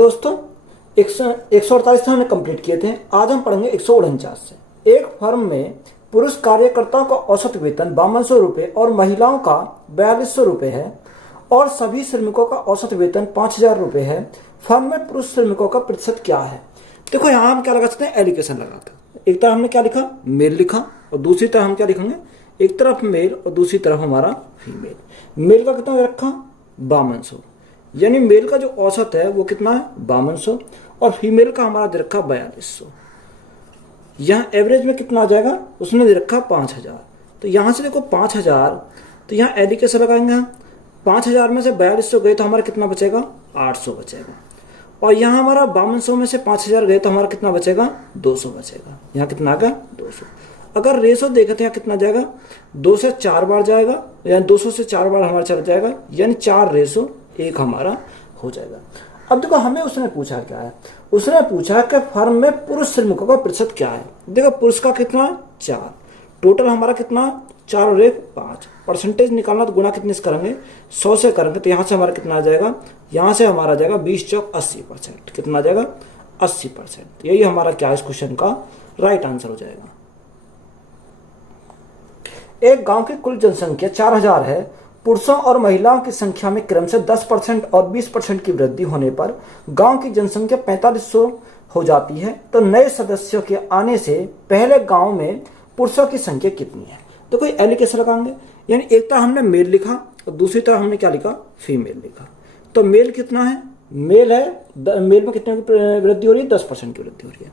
दोस्तों, 148 हमने कंप्लीट किए थे। आज हम पढ़ेंगे 149 से। एक फर्म में पुरुष कार्यकर्ताओं का औसत वेतन 5200 रुपये और महिलाओं का 4200 रुपये है और सभी श्रमिकों का औसत वेतन 5000 रुपये है। फर्म में पुरुष श्रमिकों का प्रतिशत क्या है? देखो, यहाँ हम क्या लगा सकते हैं, एलिगेशन लगाते हैं। एक तरफ हमने क्या लिखा, मेल लिखा, और दूसरी तरफ हम क्या लिखेंगे, एक तरफ मेल और दूसरी तरफ हमारा फीमेल। मेल का कितना रखा, 5200, यानी मेल का जो औसत है वो कितना है, 5200, और फीमेल का हमारा दे रखा 4200। यहाँ एवरेज में कितना आ जाएगा, उसने दे रखा 5000। तो यहाँ से देखो 5000, तो यहाँ एडी कैसे लगाएंगे हम, 5000 में से 4200 गए तो हमारा कितना बचेगा, 800 बचेगा। और यहाँ हमारा 5200 में से 5000 गए तो हमारा कितना बचेगा, 200 बचेगा। यहाँ कितना आ गया, 200। अगर रेशो देखे तो यहाँ कितना जाएगा, 2 से 4 बार जाएगा, यानी 200 से 4 बार हमारा चला जाएगा, यानी 4:1 हमारा हो जाएगा। अब देखो, हमें उसने पूछा क्या है, उसने पूछा कि फर्म में पुरुष श्रमिकों का प्रतिशत क्या है। देखो, पुरुष का कितना है, 4, टोटल हमारा कितना, 4 और 1 5। परसेंटेज निकालना तो गुणा कितने से करेंगे, 100 से करेंगे, तो यहाँ से हमारा कितना आ जाएगा, यहाँ से हमारा जाएगा 20 चौक 80%। कितना आ जाएगा, 80%। यही हमारा क्या है, इस क्वेश्चन का राइट आंसर हो जाएगा। एक गांव की कुल जनसंख्या 4000 है। पुरुषों और महिलाओं की संख्या में क्रमशः 10% और 20% की वृद्धि होने पर गांव की जनसंख्या 4500 हो जाती है। तो नए सदस्यों के आने से पहले गांव में पुरुषों की संख्या कितनी है? तो कोई एल कैसे लगाएंगे, यानी एक तरह हमने मेल लिखा और दूसरी तरफ हमने क्या लिखा, फीमेल लिखा। तो मेल कितना है, मेल है, मेल में कितने की वृद्धि हो रही है, 10% की वृद्धि हो रही है,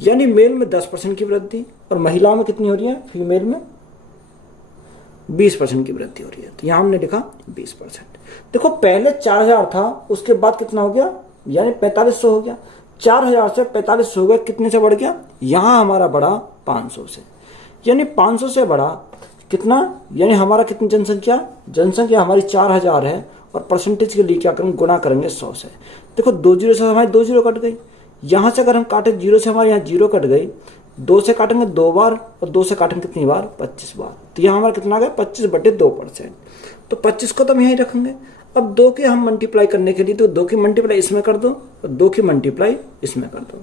यानी मेल में 10% की वृद्धि, और महिलाओं में कितनी हो रही है, फीमेल में 20% की वृद्धि हो रही है। तो यहाँ हमने लिखा 20%। देखो, पहले 4000 था, उसके बाद कितना हो गया, यानी 4500 हो गया। 4000 से 4500 हो गया, कितने से बढ़ गया, यहाँ हमारा बढ़ा 500 से, यानी 500 से बढ़ा कितना, यानी हमारा कितनी जनसंख्या हमारी 4000 है, और परसेंटेज के लिए क्या करेंगे, गुना करेंगे 100 से। देखो, 2 जीरो से हमारी 2 जीरो कट गई। यहाँ से अगर हम काटे 0 से, हमारे यहाँ 0 कट गई। 2 से काटेंगे 2 बार, और 2 से काटेंगे कितनी बार, 25 बार। तो यहाँ हमारा कितना आ गया, 25/2%। तो 25 को तो हम यहीं रखेंगे। अब 2 के हम मल्टीप्लाई करने के लिए, तो 2 की मल्टीप्लाई इसमें कर दो और 2 की मल्टीप्लाई इसमें कर दो।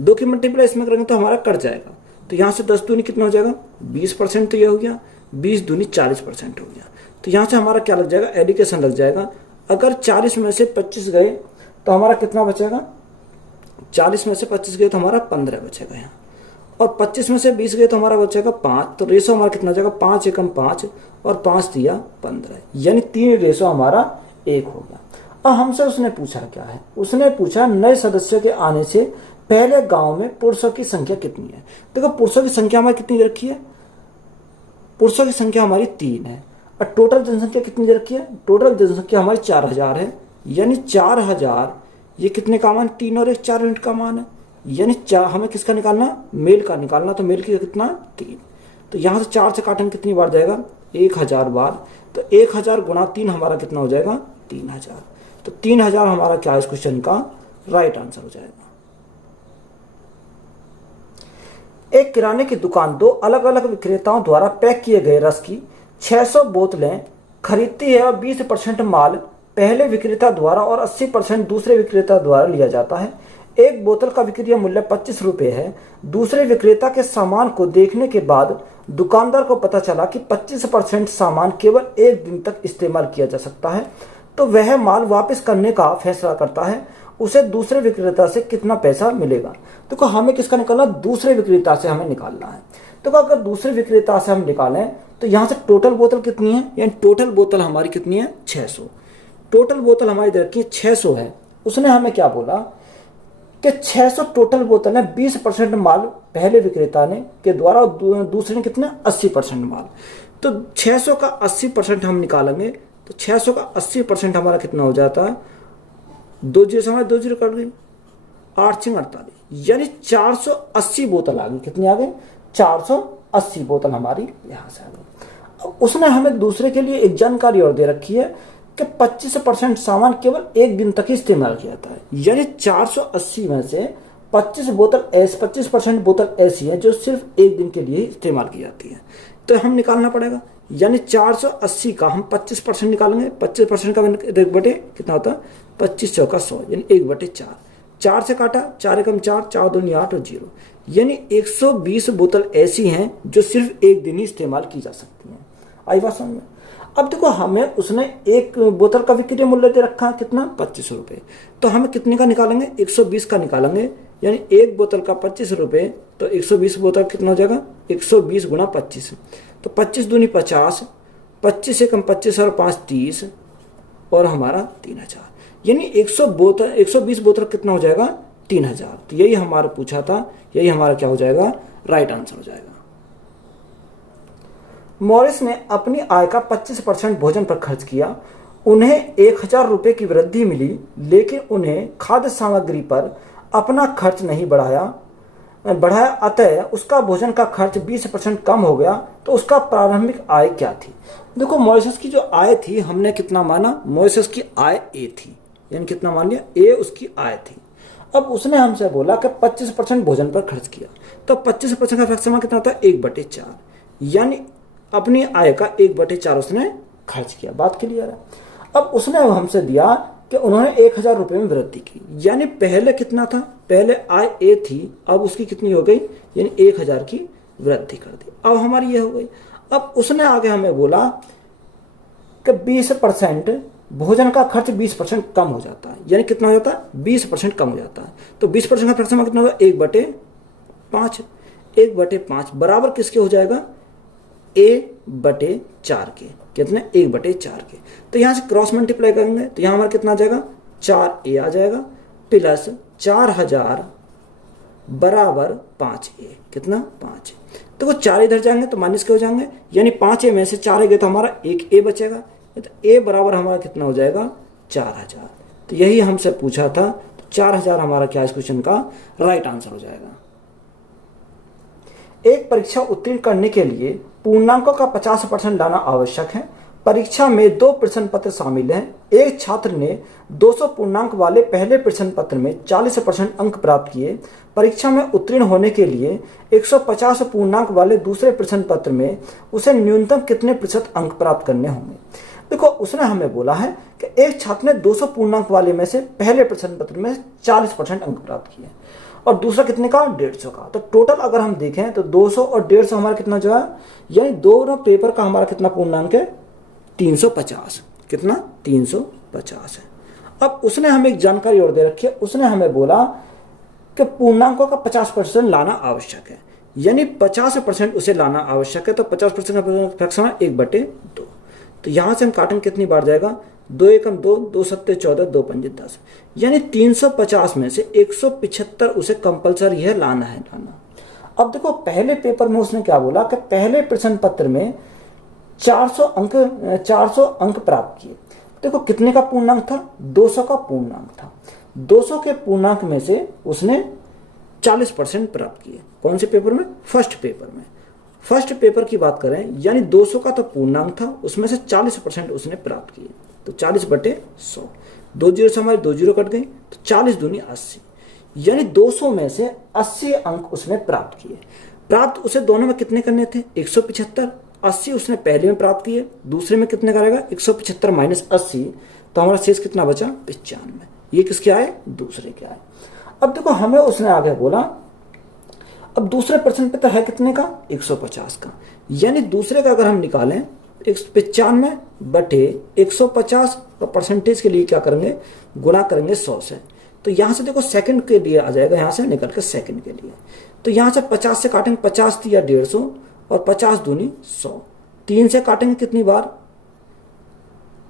2 की मल्टीप्लाई इसमें करेंगे तो हमारा कट जाएगा। तो यहाँ से 10 दूनी कितना हो जाएगा, 20%। तो ये हो गया, 20 दूनी 40% हो गया। तो यहाँ से हमारा क्या लग जाएगा, एडिकेशन लग जाएगा। अगर 40 में से 25 गए तो हमारा कितना बचेगा, 40 में से 25 गए तो हमारा 15 बचेगा यहाँ, और 25 में से 20 गए तो हमारा बचेगा 5। तो रेशो हमारा कितना जाएगा, 5 एकम 5, और 5 दिया 15, यानी 3 रेशो हमारा 1 हो गया। अब हमसे उसने पूछा क्या है, उसने पूछा नए सदस्यों के आने से पहले गांव में पुरुषों की संख्या कितनी है। देखो, पुरुषों की संख्या हमारी कितनी रखी है, पुरुषों की संख्या हमारी 3 है, और टोटल जनसंख्या कितनी रखी है, टोटल जनसंख्या हमारी 4000 है, यानी 4000 ये कितने का मान, 3 और 1 4 यूनिट का मान है, यानी हमें किसका निकालना, मेल का निकालना। तो मेल की कितना, 3। तो यहाँ से 4 से काटेंगे कितनी बार जाएगा, 1000 बार। तो 1000 गुणा 3 हमारा कितना हो जाएगा, 3000। तो 3000 हमारा क्या है, इस क्वेश्चन का राइट आंसर हो जाएगा। एक किराने की दुकान 2 अलग अलग विक्रेताओं द्वारा पैक किए गए रस की 600 बोतलें खरीदती है, और 20% माल पहले विक्रेता द्वारा और 80% दूसरे विक्रेता द्वारा लिया जाता है। एक बोतल का विक्रय मूल्य 25 रुपये है। दूसरे विक्रेता के सामान को देखने के बाद दुकानदार को पता चला कि 25% सामान केवल 1 दिन तक इस्तेमाल किया जा सकता है, तो वह माल वापस करने का फैसला करता है। उसे दूसरे विक्रेता से कितना पैसा मिलेगा? देखो, हमें किसका निकालना, दूसरे विक्रेता से हमें निकालना है। तो अगर दूसरे विक्रेता से हम निकालें तो यहाँ से टोटल बोतल कितनी है, यानी टोटल बोतल हमारी कितनी है, 600। टोटल बोतल हमारी इधर की 600 है। उसने हमें क्या बोला कि 600 टोटल बोतल है, 20% माल पहले विक्रेता ने के द्वारा, और दूसरे ने कितना, 80% माल। तो 600 का 80% हम निकालेंगे, तो 600 का 80% हमारा कितना हो जाता है, 2 जीरो से हमारे 2 जीरो कट गई, 8 से 48, यानी 480 बोतल आ गई। कितनी आ गई, 480 बोतल हमारी यहाँ से आ गई। उसने हमें दूसरे के लिए एक जानकारी और दे रखी है कि 25% सामान केवल 1 दिन तक ही इस्तेमाल किया जाता है, यानी 480 में से 25% बोतल ऐसी है जो सिर्फ 1 दिन के लिए इस्तेमाल की जाती है। तो हम निकालना पड़ेगा, यानी 480 का हम 25% निकालेंगे। 25% का 1 बटे कितना होता है, 25 चौका 100, यानी 1/4। 4 से काटा, 4 एकम 4, 4 दूनी 8 और 0, यानी 120 बोतल ऐसी हैं जो सिर्फ एक दिन ही इस्तेमाल की जा सकती हैं। आई बात समझ में? अब देखो हमें उसने एक बोतल का विक्रय मूल्य दे रखा है कितना, 25 रुपये, तो हमें कितने का निकालेंगे, 120 का निकालेंगे, यानी एक बोतल का 25 रुपये, तो 120 बोतल कितना हो जाएगा, 120 गुणा 25, तो 25 दूनी 50, 25 एकम 25 और 5 30, और हमारा 3000, यानी 120 बोतल कितना हो जाएगा, 3000। तो यही हमारा पूछा था, यही हमारा क्या हो जाएगा, राइट आंसर हो जाएगा। मॉरिस ने अपनी आय का 25% भोजन पर खर्च किया। उन्हें 1000 रुपये की वृद्धि मिली, लेकिन उन्हें खाद्य सामग्री पर अपना खर्च नहीं बढ़ाया, अतः उसका भोजन का खर्च 20% कम हो गया। तो उसका प्रारंभिक आय क्या थी? देखो मॉरिस की जो आय थी हमने कितना माना, मॉरिस की आय ए थी, यानी कितना मान लिया, ए उसकी आय थी। अब उसने हमसे बोला कि 25% भोजन पर खर्च किया, तो 25% का फ्रैक्शन कितना होता है, 1/4, यानी अपनी आय का 1/4 उसने खर्च किया। बात क्लियर है? अब उसने हमसे दिया कि उन्होंने 1000 रुपये में वृद्धि की, यानी पहले कितना था, पहले आय ए थी, अब उसकी कितनी हो गई, यानी 1000 की वृद्धि कर दी। अब हमारी ये हो गई। अब उसने आगे हमें बोला कि 20% भोजन का खर्च 20% कम हो जाता है, यानी कितना हो जाता है, 20% कम हो जाता है। तो 20% का फ्रैक्शन कितना होगा, 1/5, 1/5 बराबर किसके हो जाएगा, A/4 के, कितने, 1/4 के। तो यहां से क्रॉस मल्टीप्लाई करेंगे तो यहां हमारा कितना आ जाएगा, 4A आ जाएगा, प्लस 4000 बराबर 5A, कितना, 5। तो वो 4 इधर जाएंगे तो माइनस के हो जाएंगे, यानी 5A में से 4 गए तो हमारा 1A बचेगा, तो A बराबर हमारा कितना हो जाएगा, 4000। तो यही हमसे पूछा था, तो 4000 हमारा क्या इस क्वेश्चन का राइट आंसर हो जाएगा। एक परीक्षा उत्तीर्ण करने के लिए पूर्णांकों का 50% लाना आवश्यक है। परीक्षा में 2 प्रश्न पत्र शामिल हैं। एक छात्र ने 200 पूर्णांक वाले पहले प्रश्न पत्र में 40% अंक प्राप्त किए। परीक्षा में उत्तीर्ण होने के लिए 150 पूर्णांक वाले दूसरे प्रश्न पत्र में उसे न्यूनतम कितने प्रतिशत अंक प्राप्त करने होंगे? देखो उसने हमें बोला है कि एक छात्र ने 200 पूर्णांक वाले में से पहले प्रश्न पत्र में 40% अंक प्राप्त किए और दूसरा कितने का, 150 का। तो टोटल अगर हम देखें तो 200 और 150 हमारा कितना जो है, यानी दोनों पेपर का हमारा कितना पूर्णांक है, 350, कितना, 350 है। अब उसने हमें एक जानकारी और दे रखी है, उसने हमें बोला कि पूर्णांकों का 50% लाना आवश्यक है, यानी 50% उसे लाना आवश्यक है। तो 50% का फ्रैक्शन है 1/2। तो यहां से हम काटेंगे कितनी बार जाएगा, 2 एकम 2, 2 सत्ते 14, 2 पंजे 10, यानी 350 में से 175 उसे कंपलसरी है लाना है लाना। अब देखो पहले पेपर में उसने क्या बोला कि पहले प्रश्न पत्र में 400 अंक प्राप्त किए। देखो कितने का पूर्णांक था, 200 का पूर्णांक था। 200 के पूर्णांक में से उसने 40% प्राप्त किए। कौन से पेपर में, फर्स्ट पेपर में। फर्स्ट पेपर की बात करें, यानी 200 का तो पूर्णांक था, उसमें से 40% उसने प्राप्त किए, तो 40/100। 2 जीरो से हमारे 2 जीरो कट गई, तो 40 दूनी 80, यानी 200 में से 80 अंक उसने प्राप्त किए। प्राप्त उसे दोनों में कितने करने थे, 175। 80 उसने पहले में प्राप्त किए, दूसरे में कितने करेगा, 175 माइनस 80, तो हमारा शेष कितना बचा, 95। ये किसके आए, दूसरे के आए। अब देखो हमें उसने आगे बोला, अब दूसरे प्रश्न पे तो है कितने का, 150 का, यानी दूसरे का अगर हम निकालें 95/150 परसेंटेज के लिए क्या करेंगे, गुणा करेंगे 100 से। तो यहां से देखो सेकंड के लिए आ जाएगा, यहां से निकल के सेकंड के लिए। तो यहां से 50 से काटेंगे, 50 या 150 और 50 दूनी 100। 3 से काटेंगे कितनी बार,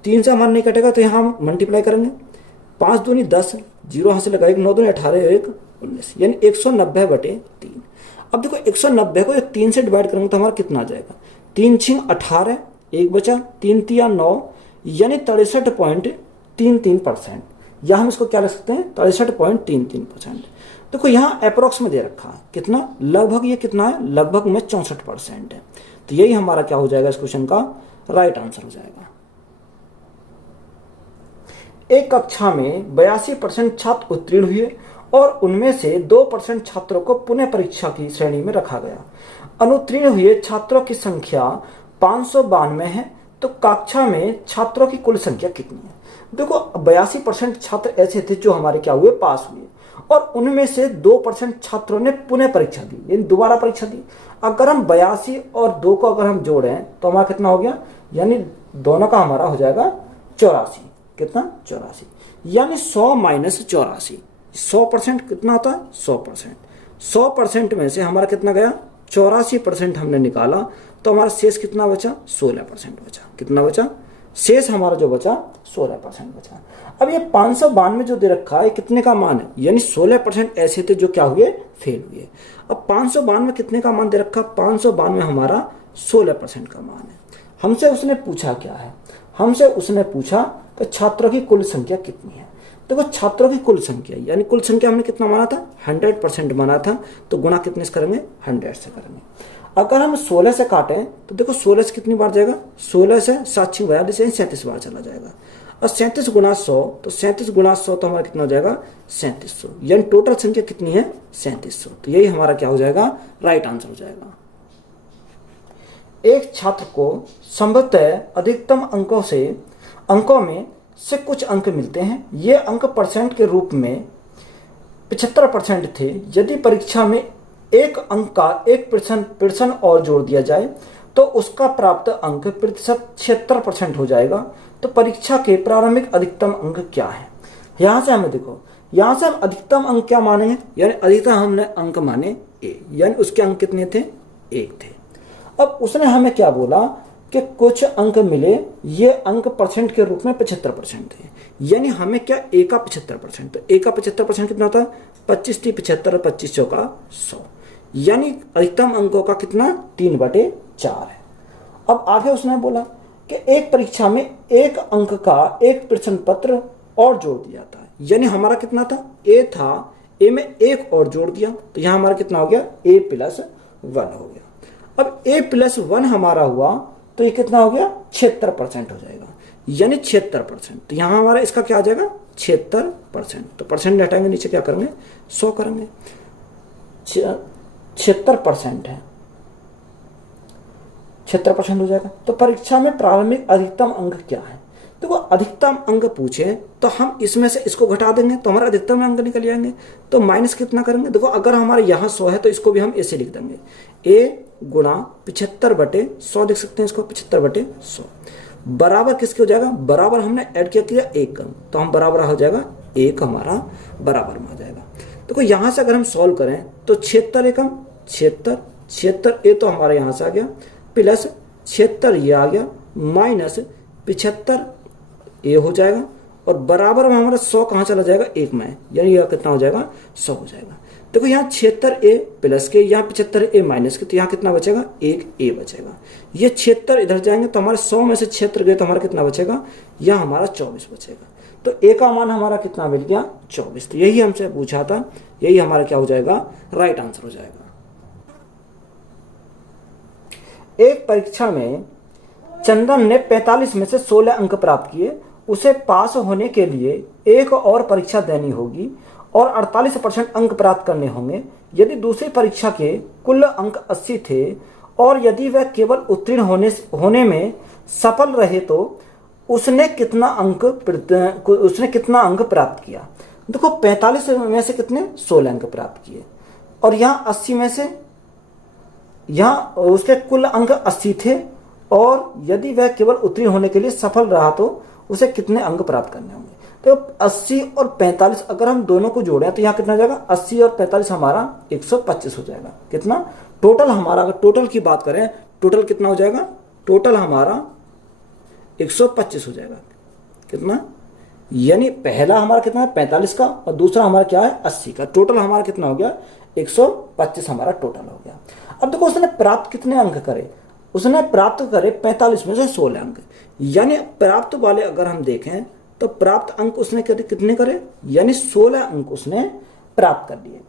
3 से हमारा नहीं कटेगा, तो यहां हम मल्टीप्लाई करेंगे, 5 दूनी 10, 0 यहां से लगाएंगे, 9 दूनी 18, 1 19, यानी 190/3। अब देखो 190 को 3 से डिवाइड करेंगे तो हमारा कितना आ जाएगा, 3 6 18, 1 बचा, 3 3 9, यानी 63.33%। या हम इसको क्या लिख सकते हैं, 63.33%। देखो यहाँ अप्रोक्स में दे रखा है कितना, लगभग ये कितना है, लगभग में 64% है। तो यही हमारा क्या हो जाएगा, इस क्वेश्चन का राइट आंसर हो जाएगा। एक कक्षा में 82% छात्र उत्तीर्ण हुए और उनमें से 2% छात्रों को पुनः परीक्षा की श्रेणी में रखा गया। अनुत्तीर्ण हुए छात्रों की संख्या 592 है, तो कक्षा में छात्रों की कुल संख्या कितनी है। देखो 82% छात्र ऐसे थे जो हमारे क्या हुए, पास हुए, और उनमें से 2% छात्रों ने पुनः परीक्षा दी, यानी दोबारा परीक्षा दी। अगर हम 82 और 2 को अगर हम जोड़ें तो हमारा कितना हो गया, यानी दोनों का हमारा हो जाएगा 84। कितना? 84। यानी 100 माइनस 84, 100% कितना होता है? 100%। 100% में से हमारा कितना गया? 84% हमने निकाला, तो हमारा शेष कितना बचा? 16% बचा। कितना बचा? शेष हमारा जो बचा 16% बचा। अब ये 592 जो दे रखा है कितने का मान है? यानी 16% ऐसे थे जो क्या हुए? फेल हुए। अब 592 कितने का मान दे रखा? 592 हमारा 16% का मान है। हमसे उसने पूछा क्या है? हमसे उसने पूछा कि छात्रों की कुल संख्या कितनी है। देखो छात्रों की कुल संख्या, यानी कुल संख्या हमने कितना माना था? 100% माना था, तो गुणा कितने से करेंगे? 100 से करेंगे। अगर हम 16 से काटें तो देखो 16 से कितनी बार जाएगा? 16 से 7 42 37 बार चला जाएगा। और 37 गुणा 100, तो 37 गुणा 100 तो हमारा कितना हो जाएगा? 3700। यानी टोटल संख्या कितनी है? 3700। तो यही हमारा क्या हो जाएगा? राइट आंसर हो जाएगा। एक छात्र को संभवतः अधिकतम अंकों में से कुछ अंक मिलते हैं। ये अंक परसेंट के रूप में 75% थे। यदि परीक्षा में एक अंक का 1% और जोड़ दिया जाए तो उसका प्राप्त अंक प्रतिशत 76% हो जाएगा। तो परीक्षा के प्रारंभिक अधिकतम अंक क्या है? यहां से हमें देखो, यहां से हम अधिकतम अंक क्या मानेंगे? यानी अधिकतम हमने अंक माने ए, यानी उसके अंक कितने थे? 1 थे। अब उसने हमें क्या बोला कि कुछ अंक मिले, ये अंक परसेंट के रूप में 75% थे। यानी हमें क्या? ए का 75%, तो ए का 75% कितना होता है? 25 × 75, 25 चौका 100। यानी अधिकतम अंकों का कितना? 3/4 है। अब आगे उसने बोला कि एक परीक्षा में एक अंक का 1 प्रश्न पत्र और जोड़ दिया था। यानी हमारा कितना था? ए था, ए में 1 और जोड़ दिया, तो यहां हमारा कितना हो गया? A+1 हो गया। अब A+1 हमारा हुआ तो ये कितना हो गया? 76% हो जाएगा, यानी 76%। तो यहां हमारा इसका क्या आ जाएगा? 76%। तो परसेंट हटाएंगे, नीचे क्या करेंगे? 100 करेंगे। 76% है, 76% हो जाएगा। तो परीक्षा में प्रारंभिक अधिकतम अंक क्या है? देखो अधिकतम अंक पूछे तो हम इसमें से इसको घटा देंगे तो हमारा अधिकतम अंक निकल जाएंगे। तो माइनस कितना करेंगे? देखो अगर हमारे यहाँ 100 है तो इसको भी हम ऐसे लिख देंगे, ए गुणा 75/100 लिख सकते हैं इसको, 75/100 बराबर किसके हो जाएगा? बराबर हमने ऐड किया 1 कम, तो हम बराबर हो जाएगा 1 हमारा बराबर में आ जाएगा। देखो यहाँ से अगर हम सॉल्व करें तो 76 एकम 76 ए तो हमारा यहाँ से आ गया, प्लस 76 ये आ गया, माइनस 75 ए हो जाएगा, और बराबर में हमारा 100 कहाँ चला जाएगा? 1 में, यानी यह कितना हो जाएगा? 100 हो जाएगा। देखो यहाँ 76 ए प्लस के, यहाँ 75 ए माइनस के, तो यहाँ कितना बचेगा? 1 ए बचेगा। ये 76 इधर जाएंगे तो हमारे 100 में से 76 गए तो हमारा कितना बचेगा? यहाँ हमारा 24 बचेगा। तो ए का मान हमारा कितना मिल गया? 24। तो यही हमसे पूछा था, यही हमारा क्या हो जाएगा? राइट आंसर हो जाएगा। एक परीक्षा में चंदन ने 45 में से 16 अंक प्राप्त किए। उसे पास होने के लिए एक और परीक्षा देनी होगी और 48% अंक प्राप्त करने होंगे। यदि दूसरी परीक्षा के कुल अंक 80 थे और यदि वह केवल उत्तीर्ण होने में सफल रहे तो उसने कितना अंक प्राप्त किया? देखो 45 में से कितने? 16 अंक प्राप्त किए, और यहाँ 80 में से, यहाँ उसके कुल अंक 80 थे और यदि वह केवल उत्तीर्ण होने के लिए सफल रहा तो उसे कितने अंक प्राप्त करने होंगे? तो 80 और 45 अगर हम दोनों को जोड़ें तो यहाँ कितना जाएगा? 80 और 45 हमारा 125 हो जाएगा। कितना टोटल हमारा? अगर टोटल की बात करें, टोटल कितना हो जाएगा? टोटल हमारा 125 हो जाएगा। कितना? यानी पहला हमारा कितना है? 45 का, और दूसरा हमारा क्या है? 80 का। टोटल हमारा कितना हो गया? 125 हमारा टोटल हो गया। अब देखो उसने प्राप्त कितने अंक करे? उसने प्राप्त करे 45 में से 16 अंक, यानी प्राप्त वाले अगर हम देखें तो प्राप्त अंक उसने कितने करे? यानी 16 अंक उसने प्राप्त कर लिए।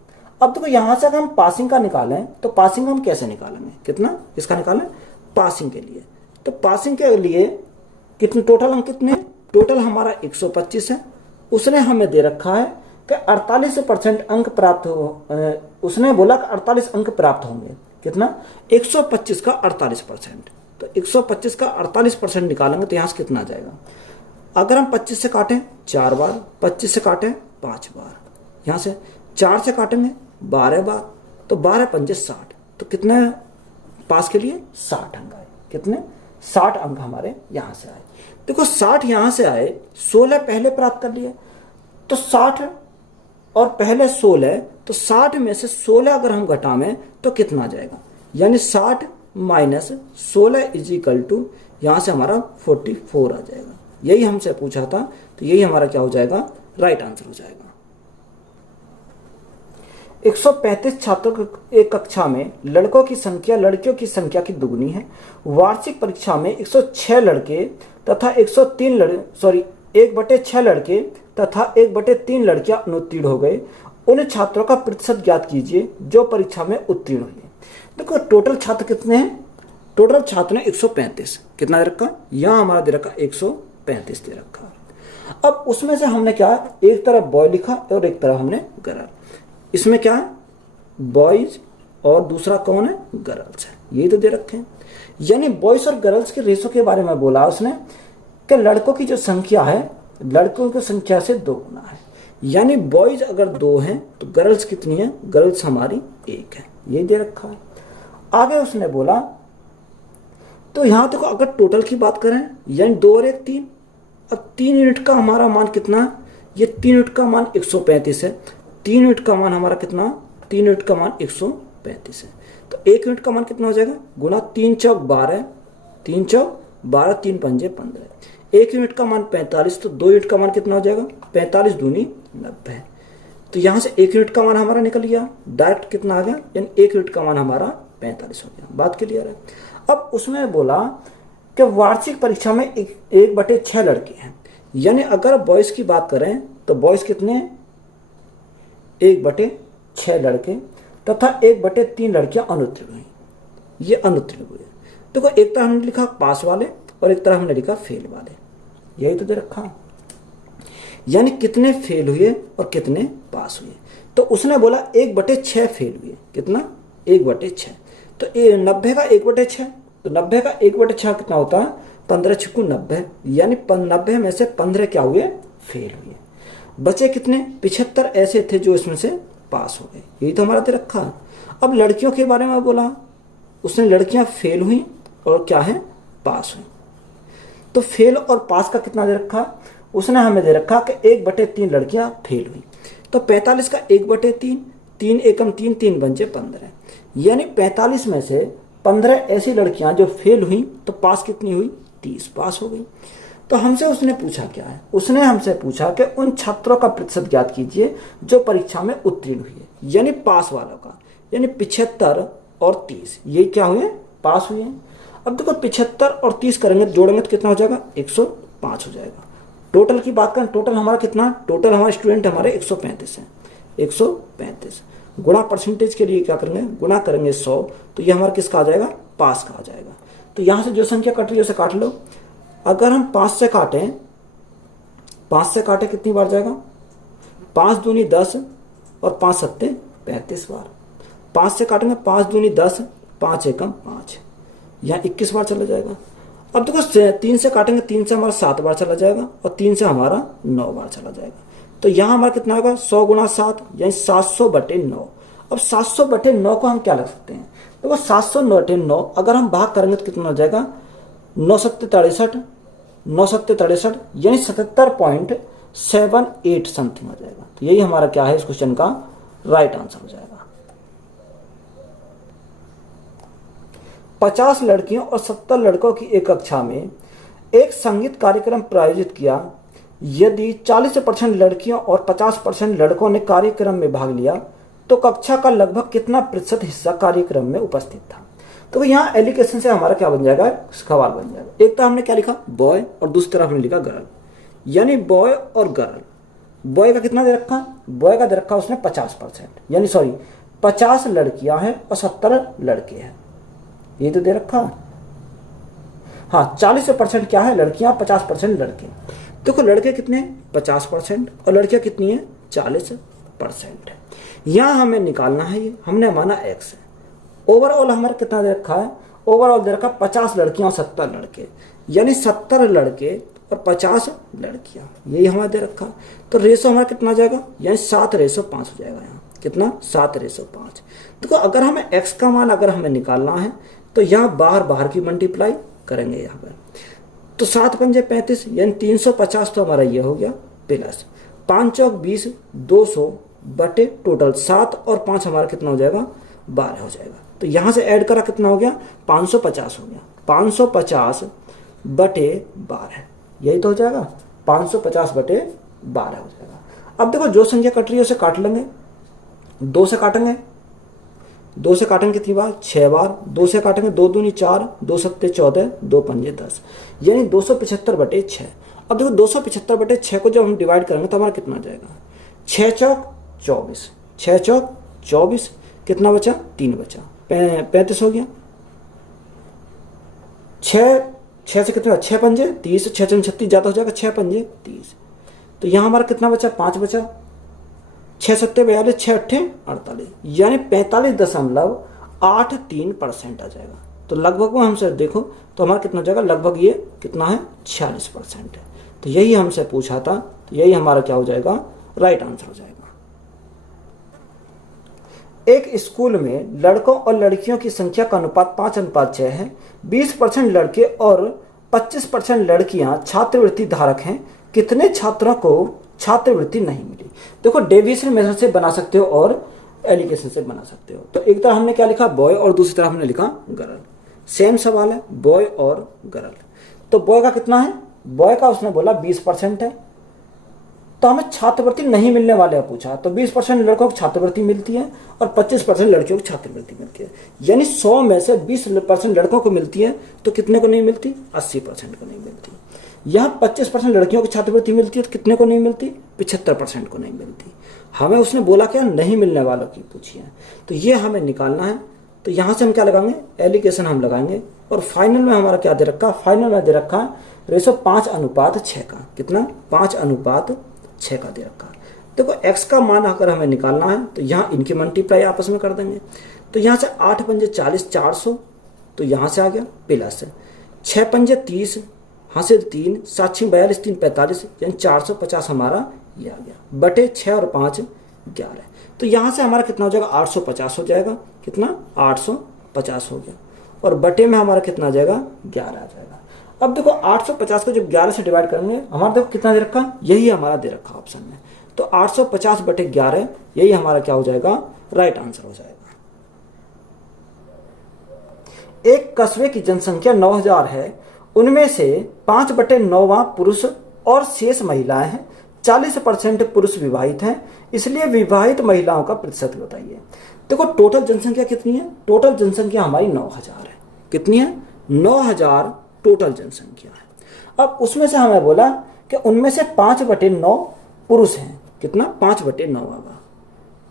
अब देखो यहां से अगर हम पासिंग का निकालें तो पासिंग हम कैसे निकालेंगे? कितना इसका निकालें? पासिंग के लिए, तो पासिंग के लिए कितने टोटल अंक कितने? टोटल हमारा 125 है। उसने हमें दे रखा है कि 48% अंक प्राप्त हो, उसने बोला कि 48 अंक प्राप्त होंगे। कितना? 125 का 48%, तो 125 का 48% निकालेंगे तो यहां से कितना आ जाएगा? अगर हम 25 से काटें 4 बार, 25 से काटें 5 बार, यहां से 4 से काटेंगे 12 बार, तो 12 पंजे 60, तो कितने पास के लिए 60 अंक आए। कितने 60 अंक हमारे यहां से आए। देखो 60 यहां से आए, 16 पहले प्राप्त कर लिए, तो 60 और पहले 16, तो 60 में से 16 अगर हम घटावें तो कितना आ जाएगा, यानी 60 माइनस 16 इज इक्वल टू यहां से हमारा 44 आ जाएगा। यही हमसे पूछा था, तो यही हमारा क्या हो जाएगा, राइट आंसर हो जाएगा। 135 छात्रों एक कक्षा में लड़कों की संख्या लड़कियों की संख्या की दुगनी है। वार्षिक परीक्षा में 106 लड़के तथा 1/6 लड़के तथा 1/3 लड़कियां अनुत्तीर्ण हो गए। उन छात्रों का प्रतिशत ज्ञात कीजिए जो परीक्षा में उत्तीर्ण हुए। देखो टोटल छात्र कितने हैं, टोटल छात्र ने 135, कितना दे रखा, यहां हमारा दे रखा 135 दे रखा। अब उसमें से हमने क्या, एक तरफ बॉय लिखा और एक तरफ हमने गर्ल। इसमें क्या है, बॉयज और दूसरा कौन है, गर्ल्स है, यही तो दे रखे हैं। यानी बॉयज और गर्ल्स के रेशो के बारे में बोला उसने कि लड़कों की जो संख्या है लड़कों की संख्या से 2 गुना है। यानी बॉयज अगर 2 हैं तो गर्ल्स कितनी है, गर्ल्स हमारी 1 है, यही दे रखा है। आगे उसने बोला, तो यहां देखो अगर टोटल की बात करें यानी 2 और 1 3, अब 3 यूनिट का हमारा मान कितना है, ये 3 यूनिट का मान 135 है, 3 यूनिट का मान हमारा कितना, 3 यूनिट का मान 135 है, तो 1 यूनिट का मान कितना हो जाएगा, गुना 3 चौक 12, 3 चौक 12, 3 पंजे 15, 1 यूनिट का मान 45, तो 2 यूनिट का मान कितना हो जाएगा, 45 दूनी 90। तो यहां से 1 यूनिट का मान हमारा निकल गया, डायरेक्ट कितना आ गया, यानी 1 यूनिट का मान हमारा 45 हो गया। बात क्लियर है। अब उसमें बोला कि वार्षिक परीक्षा में 1/6 लड़के हैं, यानी अगर बॉयज की बात करें तो बॉयज कितने हैं, 1/6 लड़के तथा 1/3 लड़कियां अनुत्तीर्ण हुई, ये अनुत्तीर्ण हुए। देखो एक तरह हमने लिखा पास वाले और एक तरह हमने लिखा फेल वाले, यही तो दे रखा, यानी कितने फेल हुए और कितने पास हुए। तो उसने बोला 1/6 फेल हुए, कितना 1/6, तो 90 का 1/6, तो 90 का 1/6 कितना होता है, 15 छिक्कू 90, यानी 90 में से 15 क्या हुए, फेल हुए। बचे कितने, 75 ऐसे थे जो इसमें से पास हो गए, यही तो हमारा दे रखा है। अब लड़कियों के बारे में बोला, उसने लड़कियां फेल हुई और क्या है, पास हुई। तो फेल और पास का कितना दे रखा, उसने हमें दे रखा कि 1/3 लड़कियां फेल हुई, तो 45 का 1/3, 3 एकम 3, 3 पंजे 15, यानी 45 में से 15 ऐसी लड़कियां जो फेल हुई, तो पास कितनी हुई, 30 पास हो गई। तो हमसे उसने पूछा क्या है, उसने हमसे पूछा कि उन छात्रों का प्रतिशत ज्ञात कीजिए जो परीक्षा में उत्तीर्ण हुए, यानी पास वालों का, यानी 75 और 30, ये क्या हुए, पास हुए। अब देखो 75 और 30 करेंगे, जोड़ेंगे तो कितना हो जाएगा, 105 हो जाएगा। टोटल की बात करें, टोटल हमारा कितना, टोटल हमारे स्टूडेंट हमारे 135 हैं, 135 गुणा परसेंटेज के लिए क्या करेंगे, गुणा करेंगे 100, तो ये हमारा किसका आ जाएगा, पास का आ जाएगा। तो यहां से जो संख्या कट रही है उसे काट लो। अगर हम 5 से काटें, 5 से काटे कितनी बार जाएगा, 5 दूनी 10 और 5 सत्ते 35 बार। 5 से काटेंगे, 5 दूनी 10, 5 एकम 5, यहाँ 21 बार चला जाएगा। अब देखो 3 से काटेंगे, 3 से हमारा 7 बार चला जाएगा और 3 से हमारा 9 बार चला जाएगा। तो यहाँ हमारा कितना होगा, 100 गुणा 7, यानी 700/9। अब 700/9 को हम क्या लग सकते हैं, देखो 700/9 अगर हम भाग करेंगे तो कितना हो जाएगा, 9 सत्ते 63, 9 सत्ते 63, यानी 77.78 समथिंग हो जाएगा। तो यही हमारा क्या है, इस क्वेश्चन का राइट आंसर हो जाएगा। 50 लड़कियों और 70 लड़कों की एक कक्षा में एक संगीत कार्यक्रम प्रायोजित किया। यदि 40% लड़कियों और 50% लड़कों ने कार्यक्रम में भाग लिया तो कक्षा का लगभग कितना प्रतिशत हिस्सा कार्यक्रम में उपस्थित था। तो यहाँ एलिगेशन से हमारा क्या बन जाएगा, सवाल बन जाएगा। एक तरफ हमने क्या लिखा, बॉय, और दूसरी तरफ हमने लिखा गर्ल, यानी बॉय और गर्ल। बॉय का कितना दे रखा, बॉय का दे रखा उसने 50%, यानी सॉरी 50 लड़कियां हैं और 70 लड़के हैं, ये तो दे रखा। हाँ 40% क्या है, लड़कियां, 50% लड़के। देखो लड़के कितने, 50% और लड़कियां कितनी है, 40% है। यहां हमें निकालना है, ये हमने माना x है। ओवरऑल हमारा कितना दे रखा है, ओवरऑल दे रखा 50 लड़कियां और 70 लड़के, यानी 70 लड़के और 50 लड़कियां, यही हमारा दे रखा। तो रेशो हमारा कितना आ जाएगा, यानी 7:5 हो जाएगा। यहाँ कितना, 7:5। देखो अगर हमें x का मान अगर हमें निकालना है तो यहाँ बाहर बाहर की मल्टीप्लाई करेंगे यहाँ पर। तो 7 पंजे 35 यानी 350 तो हमारा ये हो गया, प्लस 5 चौक 20, 200 बटे टोटल 7 और 5 हमारा कितना हो जाएगा, 12 हो जाएगा। तो यहाँ से ऐड करा कितना हो गया, 550 हो गया। 550 बटे 12 यही तो हो जाएगा, 550 बटे 12 हो जाएगा। अब देखो जो संख्या कट रही है उसे काट लेंगे, 2 से काटेंगे, 2 से काटेंगे कितनी बार, 6 बार। 2 से काटेंगे, 2 दूनी 4, 2 सत्ते 14, 2 पंजे 10, यानी 275 बटे 6। अब देखो 275 बटे 6 को जब हम डिवाइड करेंगे तो हमारा कितना आ जाएगा, 6 चौक 24, 6 चौक 24, कितना बचा, 3 बचा, 35 हो गया। 6 से कितना, 6 पंजे 30, 6 36 ज़्यादा हो जाएगा, 6 पंजे 30। तो यहाँ हमारा कितना बचा, 5 बचा। 6 सत्ते 42, 6 अट्ठे 48, यानी 45.83% आ जाएगा। तो लगभग में हमसे देखो तो हमारा कितना हो जाएगा, लगभग ये कितना है, 46% है। तो यही हमसे पूछा था, तो यही हमारा क्या हो जाएगा, राइट आंसर हो जाएगा। एक स्कूल में लड़कों और लड़कियों की संख्या का अनुपात 5:6 है। 20% लड़के और 25% लड़कियां छात्रवृत्ति धारक हैं। कितने छात्रों को छात्रवृत्ति नहीं मिली। देखो डेविएशन मेथड से बना सकते हो और एलिगेशन से बना सकते हो। तो एक तरह हमने क्या लिखा, बॉय, और दूसरी तरफ हमने लिखा गर्ल। सेम सवाल है, बॉय और गर्ल। तो बॉय का कितना है, बॉय का उसने बोला 20% है, तो हमें छात्रवृत्ति नहीं मिलने वाले का पूछा। तो 20% लड़कों को छात्रवृत्ति मिलती है और 25% लड़कियों को छात्रवृत्ति मिलती है, यानी 100 में से 20% लड़कों को मिलती है, तो कितने को नहीं मिलती, 80% को नहीं मिलती। यहाँ 25% लड़कियों को छात्रवृत्ति मिलती है, तो कितने को नहीं मिलती, 75% को नहीं मिलती। हमें उसने बोला क्या, नहीं मिलने वालों की पूछी है, तो ये हमें निकालना है। तो यहाँ से हम क्या लगाएंगे, एलिगेशन हम लगाएंगे। और फाइनल में हमारा क्या दे रखा, फाइनल में दे रखा है रेशो 5:6 का, कितना, 5:6 का दे रखा। देखो x का मान अगर हमें निकालना है तो यहाँ इनकी मल्टीप्लाई आपस में कर देंगे। तो यहाँ से 8 पंजे 40, 400, तो यहाँ से आ गया, प्लस 6 पंजे 30, हाँ से 3, 7 6 42, 3 45, यानी 450 हमारा ये आ गया, बटे 6 और 5 11। तो यहाँ से हमारा कितना हो जाएगा, 850 हो जाएगा, कितना, 850 हो गया, और बटे में हमारा कितना आ जाएगा, 11 आ जाएगा। अब देखो 850 को जब 11 से डिवाइड करेंगे, हमारा देखो कितना दे रखा, यही हमारा दे रखा ऑप्शन में। तो 850 बटे 11 यही हमारा क्या हो जाएगा, राइट आंसर हो जाएगा। एक कस्बे की जनसंख्या 9000 है, उनमें से 5/9 पुरुष और शेष महिलाएं हैं। 40% पुरुष विवाहित हैं, इसलिए विवाहित महिलाओं का प्रतिशत बताइए। देखो टोटल जनसंख्या कितनी है, टोटल जनसंख्या हमारी 9000 है। कितनी है, 9000 टोटल जनसंख्या है। अब उसमें से हमें बोला कि उनमें से 5/9 पुरुष हैं, कितना, 5/9 आगा,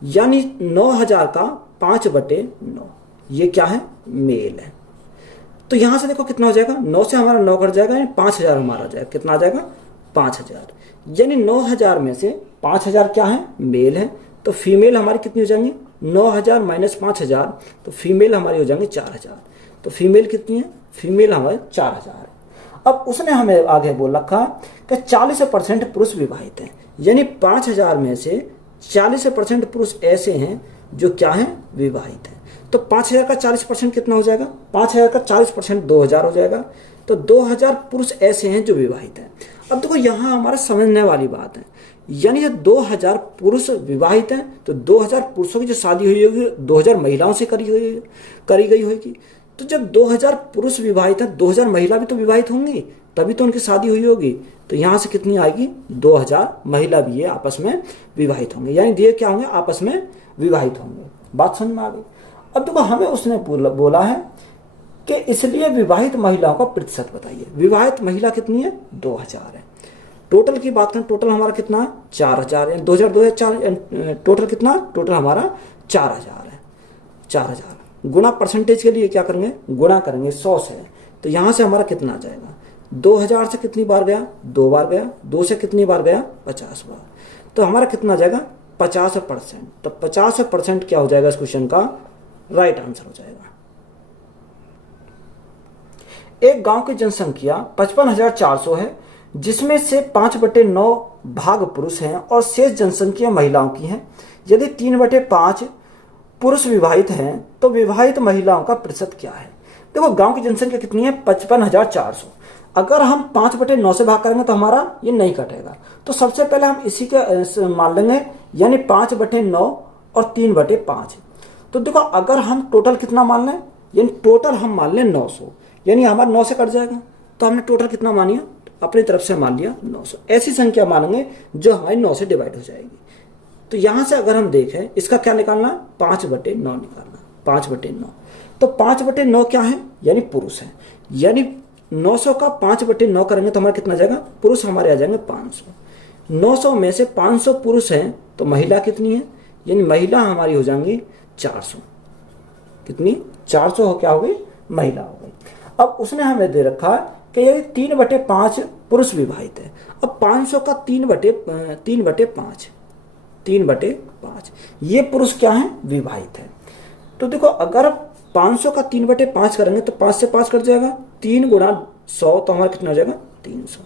यानी 9000 का 5/9 ये क्या है, मेल है। तो यहां से देखो कितना हो जाएगा, 9 से हमारा 9 कट जाएगा, यानी 5000 हमारा जाएगा, कितना आ जाएगा, 5000, यानी 9000 में से 5000 क्या है, मेल है। तो फीमेल हमारी कितनी हो जाएंगी, 9000 माइनस 5000, तो फीमेल हमारी हो जाएंगे 4000। तो फीमेल कितनी है, फीमेल हमारे 4000 है। अब उसने हमें आगे बोल रखा कि 40% पुरुष विवाहित हैं, यानी 5000 में से 40% पुरुष ऐसे हैं जो क्या है, विवाहित हैं। तो 5000 का 40% कितना हो जाएगा, 5000 का 40% 2000 हो जाएगा। तो 2000 पुरुष ऐसे हैं जो विवाहित हैं। अब देखो यहाँ हमारा समझने वाली बात है, यानी ये 2000 पुरुष विवाहित हैं, तो 2000 पुरुषों की जो शादी हुई होगी 2000 महिलाओं से करी गई होगी। तो जब 2000 पुरुष विवाहित हैं, 2000 महिला भी तो विवाहित होंगी, तभी तो उनकी शादी हुई होगी। तो यहाँ से कितनी आएगी, 2000 महिला भी ये आपस में विवाहित होंगे, यानी ये क्या होंगे, आपस में विवाहित होंगे। बात समझ में आ गई। अब देखो हमें उसने बोला है कि इसलिए विवाहित महिलाओं का प्रतिशत बताइए। विवाहित महिला कितनी है, 2000 है। टोटल की बात करें, टोटल हमारा कितना है, 4000 है। 2000 टोटल कितना, टोटल हमारा 4000 है। 4000 गुणा परसेंटेज के लिए क्या करेंगे, गुणा करेंगे 100 से। तो यहाँ से हमारा कितना आ जाएगा, 2000 से कितनी बार गया, 2 बार गया, 2 से कितनी बार गया, 50 बार। तो हमारा कितना आ जाएगा, 50%। तो 50% क्या हो जाएगा, इस क्वेश्चन का राइट आंसर हो जाएगा। एक गांव की जनसंख्या 55,400 है, जिसमें से 5/9 भाग पुरुष हैं और शेष जनसंख्या महिलाओं की है। यदि 3/5 पुरुष विवाहित हैं तो विवाहित महिलाओं का प्रतिशत क्या है? देखो गांव की जनसंख्या कितनी है? 55,400। अगर हम 5/9 से भाग करेंगे तो हमारा ये नहीं कटेगा। तो सबसे पहले हम इसी के मान लेंगे, यानी 5/9 और 3/5। तो देखो अगर हम टोटल कितना मान लें, यानी टोटल हम मान लें 900, यानी हमारा 9 से कट जाएगा। तो हमने टोटल कितना मानिया? अपनी तरफ से मान लिया 900। ऐसी संख्या मानेंगे जो हमारी 9 से डिवाइड हो जाएगी। तो यहां से अगर हम देखें, इसका क्या निकालना? 5/9 निकालना। 5/9, तो 5/9 क्या है? यानी पुरुष है। यानी 900 का 5/9 करेंगे तो हमारा कितना जाएगा? पुरुष हमारे आ जाएंगे 500। 900 में से 500 पुरुष हैं तो महिला कितनी है? यानी महिला हमारी हो जाएंगी 400। कितनी? 400 हो क्या हो गई? महिला हो गई। अब उसने हमें दे रखा है कि यदि 3/5 पुरुष विवाहित है। अब 500 का 3/5 ये पुरुष क्या है? विवाहित है। तो देखो अगर 500 का 3/5 करेंगे तो 5 से 5 कट जाएगा। 3 गुणा 100 तो हमारा कितना हो जाएगा? 300।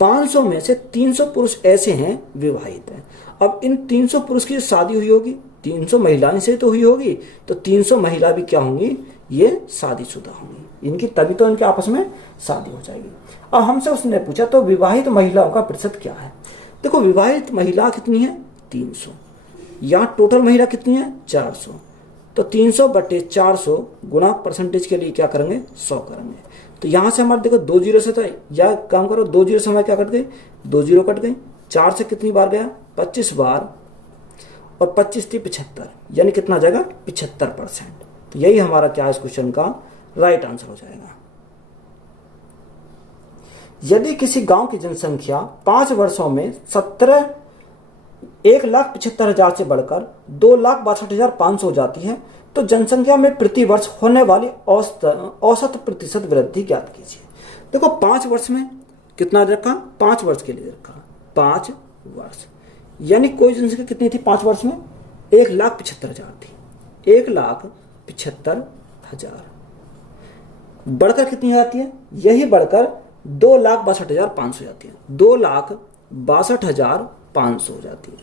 500 में से 300 पुरुष ऐसे हैं विवाहित हैं। अब इन 300 पुरुष की शादी हुई होगी, 300 महिलाएं से तो हुई होगी, तो 300 महिला भी क्या होंगी? ये शादीशुदा होंगी इनकी, तभी तो इनके आपस में शादी हो जाएगी। अब हमसे उसने पूछा तो विवाहित महिलाओं का प्रतिशत क्या है? देखो विवाहित महिला कितनी है? 300। यहाँ टोटल महिला कितनी है? 400। तो 300/400 गुणा परसेंटेज के लिए क्या करेंगे? 100 करेंगे। तो यहां से हमारे देखो 2 जीरो से था, या काम करो 2 जीरो से हमारे क्या कट गए? 2 जीरो कट गए। 4 से कितनी बार गया? 25 बार, और 25 थी 75, यानी कितना आ जाएगा? 75%। तो यही हमारा क्या है इस क्वेश्चन का राइट आंसर हो जाएगा। यदि किसी गांव की जनसंख्या 5 वर्षों में 1,75,000 से बढ़कर 2,62,500 हो जाती है तो जनसंख्या में प्रति वर्ष होने वाली औसत प्रतिशत वृद्धि ज्ञात कीजिए। देखो 5 वर्ष में कितना रखा? 5 वर्ष के लिए रखा। 5 वर्ष यानी कोई जनसंख्या कितनी थी 5 वर्ष में? 1,75,000 थी। 1,75,000 बढ़कर कितनी हो जाती है? यही बढ़कर 2,62,500 हो जाती है। 2,62,500 हो जाती है।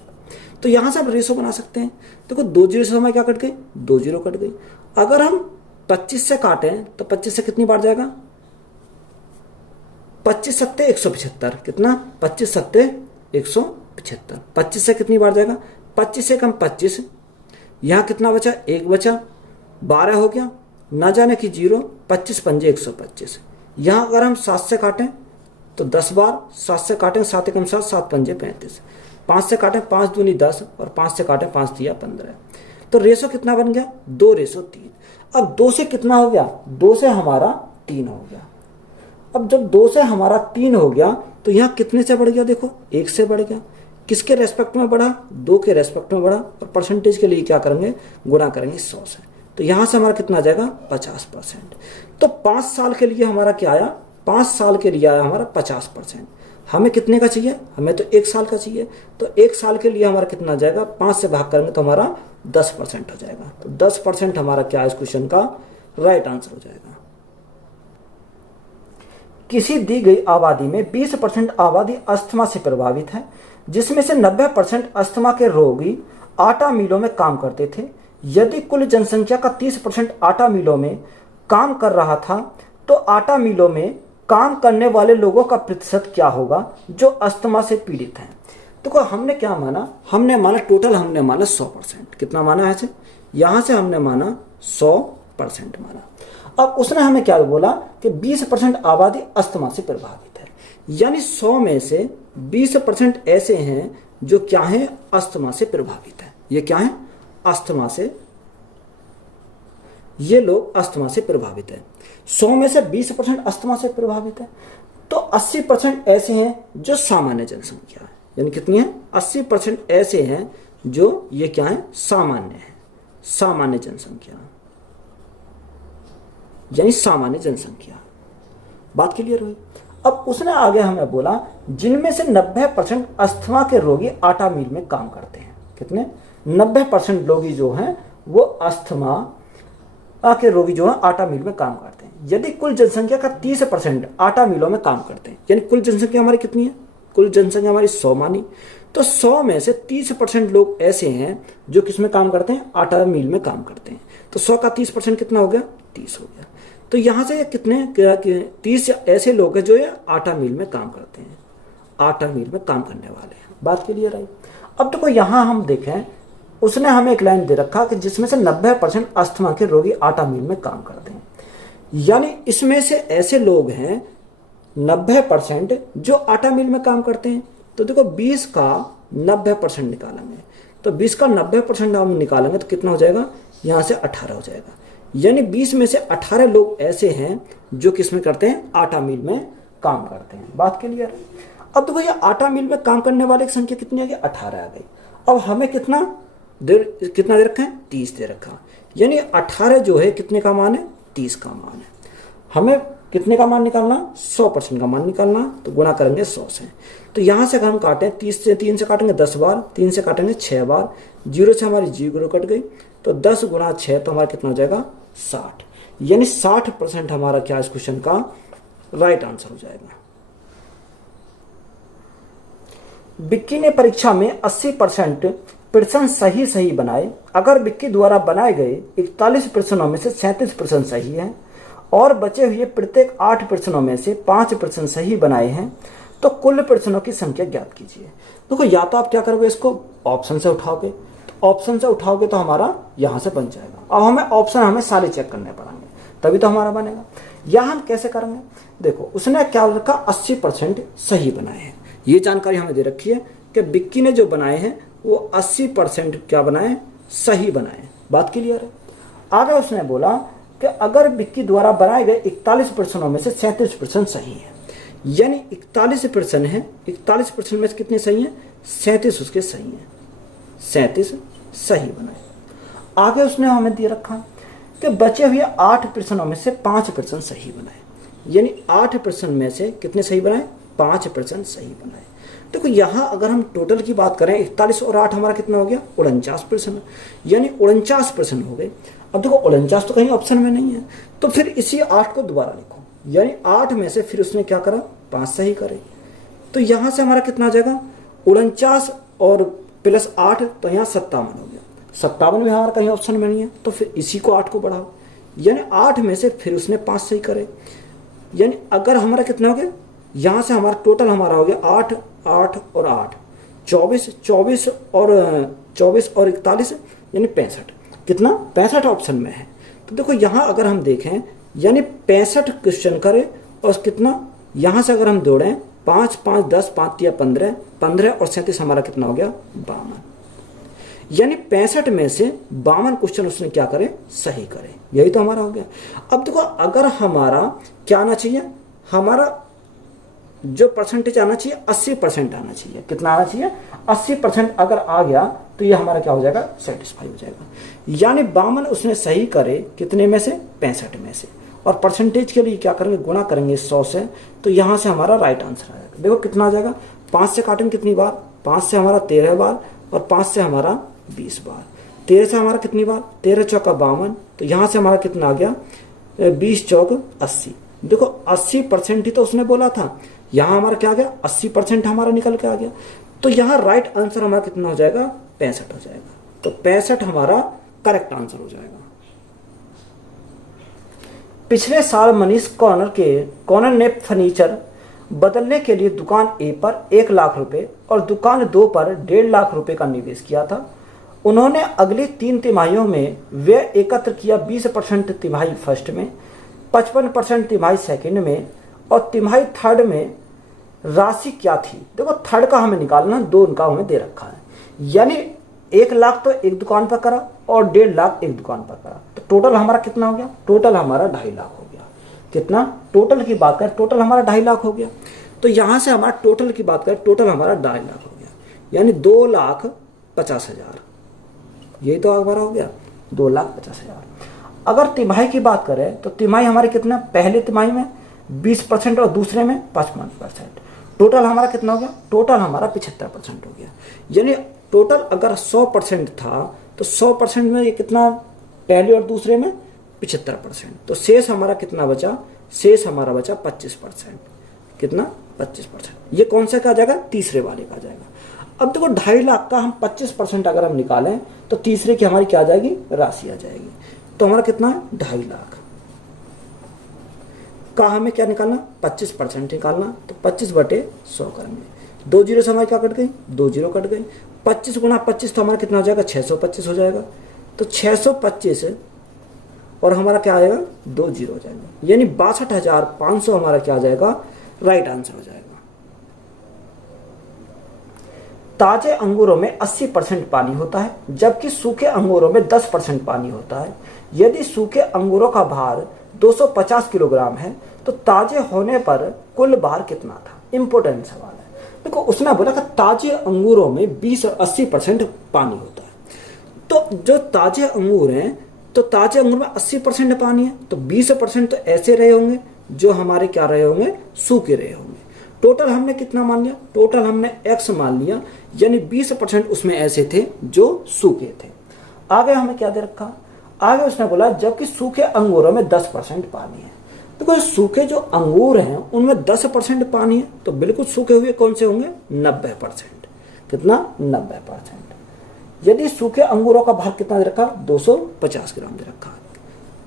तो यहां से हम रेशो बना सकते हैं। देखो 2 जीरो से हमारे क्या कट गई? 2 जीरो कट गई। अगर हम 25 से काटें तो 25 से कितनी बार जाएगा? 25 सत्ते 175। कितना? 25 सत्ते 175। 25 से कितनी बार जाएगा? 25 से कम 25। यहां कितना बचा? 1 बचा। 12 हो गया, ना जाने की 0। 25 पंजे 125। यहां अगर हम 7 से काटें तो 10 बार। 7 से काटें 7 एकम 7, 7 पंजे 35। 5 से काटें 5 दूनी 10, और 5 से काटें 5 दिया 15। तो रेशो कितना बन गया? 2:3। अब 2 से कितना हो गया? 2 से हमारा 3 हो गया। अब जब 2 से हमारा 3 हो गया तो यहाँ कितने से बढ़ गया? देखो 1 से बढ़ गया। किसके रेस्पेक्ट में बढ़ा? 2 के रेस्पेक्ट में बढ़ा। और परसेंटेज के लिए क्या करेंगे? गुणा करेंगे 100 से। तो यहां से हमारा कितना आ जाएगा? 50%। तो 5 साल के लिए हमारा क्या आया? 5 साल के लिए आया हमारा 50%। हमें कितने का चाहिए? हमें तो 1 साल का चाहिए। तो 1 साल के लिए हमारा कितना आ जाएगा? 5 से भाग करेंगे तो हमारा 10% हो जाएगा। तो 10% हमारा क्या है इस क्वेश्चन का राइट आंसर हो जाएगा। किसी दी गई आबादी में 20% आबादी अस्थमा से प्रभावित है, जिसमें से 90% अस्थमा के रोगी आटा मिलों में काम करते थे। यदि कुल जनसंख्या का 30% आटा मिलों में काम कर रहा था तो आटा मिलों में काम करने वाले लोगों का प्रतिशत क्या होगा जो अस्थमा से पीड़ित हैं? देखो हमने क्या माना? हमने माना टोटल, हमने माना 100%। कितना माना है? यहां से हमने माना 100% माना। अब उसने हमें क्या बोला कि 20% आबादी अस्थमा से प्रभावित है, यानी 100 में से 20% ऐसे हैं जो क्या है? अस्थमा से प्रभावित है। ये क्या है? अस्थमा से, ये लोग अस्थमा से प्रभावित है। 100 में से 20% अस्थमा से प्रभावित है, तो 80% ऐसे हैं जो सामान्य जनसंख्या है। यानी कितनी है? 80% ऐसे हैं जो ये क्या है? सामान्य है। सामान्य जनसंख्या, यानी सामान्य जनसंख्या। बात क्लियर हुई? अब उसने आगे हमें बोला जिनमें से 90% अस्थमा के रोगी आटा मिल में काम करते हैं। कितने? 90% रोगी जो हैं वो अस्थमा के रोगी जो है आटा मिल में काम करते हैं। यदि कुल जनसंख्या का 30% आटा मिलों में काम करते हैं, यानी कुल जनसंख्या हमारी कितनी है, कुल जनसंख्या हमारी 100 मानी, तो 100 में से 30% लोग ऐसे हैं जो किस में काम करते हैं, आटा मिल में काम करते हैं। तो 100 का 30% कितना हो गया, 30 हो गया। तो यहां से कितने 30 ऐसे लोग हैं जो ये आटा मिल में काम करते हैं, आटा मिल में काम करने वाले हैं। बात क्लियर आई। अब देखो यहां हम देखें, उसने हमें एक लाइन दे रखा कि जिसमें से 90% अस्थमा के रोगी आटा मिल में काम करते हैं, यानी इसमें से ऐसे लोग हैं 90% जो आटा मिल में काम करते हैं। तो देखो 20 का 90% निकालेंगे, तो 20 का 90% हम निकालेंगे तो कितना हो जाएगा, यहां से 18 हो जाएगा। यानी 20 में से 18 लोग ऐसे हैं जो किस में करते हैं, आटा मिल में काम करते हैं। बात क्लियर। अब देखो ये आटा मिल में काम करने वाले की संख्या कितनी आ गई, 18 आ गई। अब हमें कितना दे रखा है, 30 दे रखा, यानी 18 जो है कितने का मान है, 30 का मान है। हमें कितने का मान निकालना, 100% का मान निकालना, तो गुणा करेंगे 100 से। तो यहां से अगर हम काटें 30 से 3 से काटेंगे 10 बार, 3 से काटेंगे 6 बार, 0 से हमारी 0 कट गई, तो 10 गुणा 6 तो हमारा कितना हो जाएगा, 60। यानी 60% हमारा क्या इस क्वेश्चन का राइट आंसर हो जाएगा। विक्की ने परीक्षा में 80% प्रश्न सही बनाए। अगर विक्की द्वारा बनाए गए 41 प्रश्नों में से 37 प्रश्न सही हैं और बचे हुए प्रत्येक 8 प्रश्नों में से 5 प्रश्न सही बनाए हैं, तो कुल प्रश्नों की संख्या ज्ञात कीजिए। देखो या तो आप क्या करोगे, इसको ऑप्शन से उठाओगे, ऑप्शन से उठाओगे तो हमारा यहां से बन जाएगा। अब हमें ऑप्शन हमें सारे चेक करने पड़ेंगे तभी तो हमारा बनेगा। या हम कैसे करेंगे, देखो उसने क्या रखा, 80% सही बनाए हैं। ये जानकारी हमें दे रखी है कि विक्की ने जो बनाए हैं वो 80% क्या बनाए, सही बनाए। बात क्लियर है। आगे उसने बोला कि अगर विक्की द्वारा बनाए गए 41 प्रश्नों में से 37 प्रश्न सही है, यानी 41 प्रश्न है, 41 प्रश्न में से कितने सही हैं, 37 उसके सही हैं, 37 सही बनाए। आगे उसने हमें दे रखा कि बचे हुए 8 प्रश्नों में से 5 प्रश्न सही बनाए, यानी 8 प्रश्न में से कितने सही बनाए, 5 प्रश्न सही बनाए। देखो यहां अगर हम टोटल की बात करें 41 और 8 हमारा कितना हो गया, 49 प्रश्न, यानी 49 प्रश्न हो गए। अब देखो 49 तो कहीं ऑप्शन में नहीं है, तो फिर इसी 8 को दोबारा लिखो, यानी 8 में से फिर उसने क्या करा, 5 सही करे। तो यहां से हमारा कितना आ जाएगा, 49 और प्लस 8, तो यहाँ 57 हो गया। 57 में हमारा कहीं ऑप्शन में नहीं है, तो फिर इसी को 8 को बढ़ाओ, यानी 8 में से फिर उसने 5 सही करे। यानी अगर हमारा कितना हो गया, यहां से हमारा टोटल हमारा हो गया 8, 8 और 8, 24, 24 और 41, यानी 65। कितना, 65 ऑप्शन में है। तो देखो यहां अगर हम देखें, यानी 65 क्वेश्चन करें और कितना, यहां से अगर हम जोड़ें 5, 5, 10, 5 या 15, 15 और 37 हमारा कितना हो गया, 52। यानी 65 में से 52 क्वेश्चन उसने क्या करे, सही करे। यही तो हमारा हो गया। अब देखो अगर हमारा क्या आना चाहिए, हमारा जो परसेंटेज आना चाहिए 80% आना चाहिए। कितना आना चाहिए, 80% अगर आ गया तो ये हमारा क्या हो जाएगा, सेटिस्फाई हो जाएगा। यानी 52 उसने सही करे कितने में से, 65 में से। और परसेंटेज के लिए क्या करेंगे, गुणा करेंगे 100 से, तो यहां से हमारा राइट आंसर आएगा। देखो कितना आ जाएगा, 5 से काटेंगे कितनी बार, 5 से हमारा 13 बार और 5 से हमारा 20 बार। 13 से हमारा कितनी बार, 13 चौका 52, तो यहां से हमारा कितना आ गया, 20 चौक 80। देखो 80% ही तो उसने बोला था, यहां हमारा क्या आ गया, 80% हमारा निकल के आ गया। तो यहां राइट आंसर हमारा कितना हो जाएगा, 65 हो जाएगा। तो 65 हमारा करेक्ट आंसर हो जाएगा। पिछले साल मनीष कॉर्नर ने फर्नीचर बदलने के लिए दुकान ए पर 1 लाख रुपए और दुकान 2 पर 1.5 लाख रुपए का निवेश किया था। उन्होंने अगली 3 तिमाहियों में व्यय एकत्र किया 20% तिमाही फर्स्ट में, 55% तिमाही सेकंड में और तिमाही थर्ड में। राशि क्या थी, देखो थर्ड का हमें निकालना, 2 का हमें दे रखा है। यानी 1 लाख तो एक दुकान पर करा और 1.5 लाख एक दुकान पर करा, तो टोटल हमारा कितना हो गया, टोटल हमारा 2.5 लाख हो गया। कितना, टोटल की बात करें टोटल हमारा 2.5 लाख हो गया। तो यहां से हमारा टोटल की बात करें, टोटल हमारा 2.5 लाख हो गया, यानी 2,50,000। यही तो हमारा हो गया, 2,50,000। अगर तिमाही की बात करें तो तिमाही हमारे कितना, पहले तिमाही में 20% और दूसरे में 55%। टोटल हमारा कितना हो गया, टोटल हमारा 75% हो गया। यानी टोटल अगर 100% था तो 100% में ये कितना, पहले और दूसरे में 75%। तो शेष हमारा कितना बचा, शेष हमारा बचा 25%। कितना, 25%। ये कौन सा का आ जाएगा, तीसरे वाले का आ जाएगा। अब देखो 2.5 लाख का हम 25% अगर हम निकालें तो तीसरे की हमारी क्या आ जाएगी, राशि आ जाएगी। तो हमारा कितना है, 2.5 लाख का हमें क्या निकालना, 25% निकालना। तो 25/100 करेंगे। 2 जीरो से हमारी क्या कट गई, 2 जीरो कट गई। 25 गुना 25 तो हमारा कितना हो जाएगा, 625 हो जाएगा। तो 625 और हमारा क्या आ जाएगा, 2 जीरो हो जाएगा, यानी 62,500 हमारा क्या आ जाएगा, राइट आंसर हो जाएगा। ताजे अंगूरों में 80% पानी होता है, जबकि सूखे अंगूरों में 10% पानी होता है। यदि सूखे अंगूरों का भार 250 किलोग्राम है तो ताजे होने पर कुल भार कितना था। इंपॉर्टेंट सवाल है। देखो उसने बोला कि ताजे अंगूरों में 20 और 80% पानी होता है। तो जो ताजे अंगूर हैं, तो ताजे अंगूर में 80% पानी है, तो 20% तो ऐसे रहे होंगे जो हमारे क्या रहे होंगे, सूखे रहे होंगे। टोटल हमने कितना मान लिया, टोटल हमने x मान लिया, यानी 20% उसमें ऐसे थे जो सूखे थे। आगे हमें क्या दे रखा, आगे उसने बोला जबकि सूखे अंगूरों में 10% पानी है। देखो सूखे जो अंगूर हैं उनमें 10% पानी है, तो बिल्कुल सूखे हुए कौन से होंगे, 90%। कितना, 90%। यदि सूखे अंगूरों का भार कितना दे रखा, 250 ग्राम दे रखा,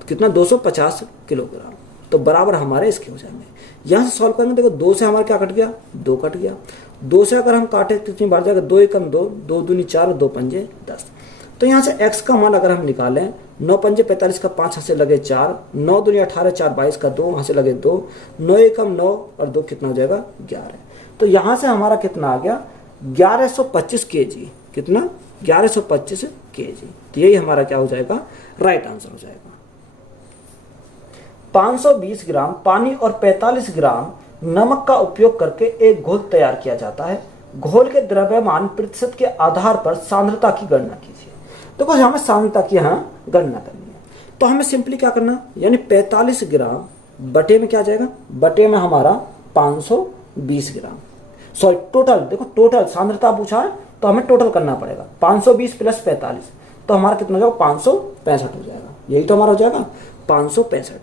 कितना, 250 किलोग्राम। तो बराबर हमारे इसके हो जाएंगे। यहां से सॉल्व करेंगे। देखो 2 से हमारा क्या कट गया, 2 कट गया। 2 से अगर हम काटे कितनी बार जाएगा, 2 एकम 2, 2 दूनी 4, 2 पंजे 10। तो यहाँ से x का मान अगर हम निकालें, 9 पंजे 45 का 5 हाथ से लगे 4, 9 दूनी 18, 4 22 का 2 वहां से लगे 2, 9 एकम 9 और 2 कितना हो जाएगा, 11। तो यहाँ से हमारा कितना आ गया, 1125 kg। कितना, 1125 kg। तो यही हमारा क्या हो जाएगा, राइट आंसर हो जाएगा। 520 ग्राम पानी और 45 ग्राम नमक का उपयोग करके एक घोल तैयार किया जाता है। घोल के द्रव्यमान प्रतिशत के आधार पर सांद्रता की गणना कीजिए। देखो हमें सांद्रता की यहाँ गणना करनी है, तो हमें सिंपली क्या करना, यानी 45 ग्राम बटे में क्या जाएगा, बटे में हमारा 520 ग्राम, सॉरी टोटल, देखो टोटल सांद्रता पूछा है तो हमें टोटल करना पड़ेगा। 520 प्लस 45 तो हमारा कितना हो जाएगा, 565 हो जाएगा। यही तो हमारा हो जाएगा 565।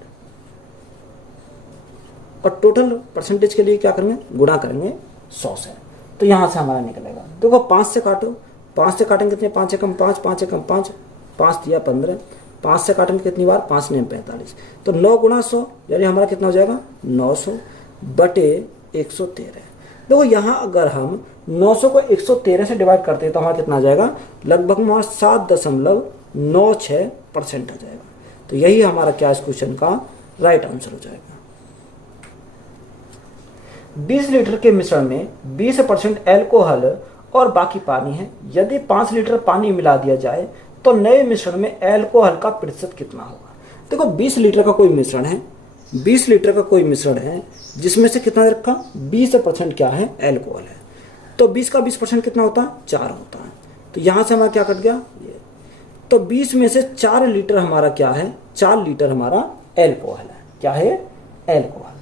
और टोटल परसेंटेज के लिए क्या करेंगे, गुणा करेंगे 100 से। तो यहां से हमारा निकलेगा। देखो 5 से काटो, 5 से काटेंगे कितने, 5 एकम 5, 5 एकम 5, 5 दिया 15, 5 से काटेंगे कितनी बार, 5 ने 45। तो 9 गुणा 100 यानी हमारा कितना हो जाएगा, 900 बटे 113। देखो यहाँ अगर हम 900 को 113 से डिवाइड करते हैं तो हमारा कितना आ जाएगा, लगभग हमारा 7.96% आ जाएगा। तो यही हमारा क्या इस क्वेश्चन का राइट आंसर हो जाएगा। 20 लीटर के मिश्रण में 20% एल्कोहल और बाकी पानी है। यदि 5 लीटर पानी मिला दिया जाए तो नए मिश्रण में एल्कोहल का प्रतिशत कितना होगा। देखो 20 लीटर का कोई मिश्रण है, 20 लीटर का कोई मिश्रण है जिसमें से कितना रखा, 20% क्या है, एल्कोहल है। तो 20 का 20% कितना होता है, 4 होता है। तो यहां से हमारा क्या कट गया, ये। तो 20 में से 4 लीटर हमारा क्या है, 4 लीटर हमारा एल्कोहल है। क्या है, एल्कोहल।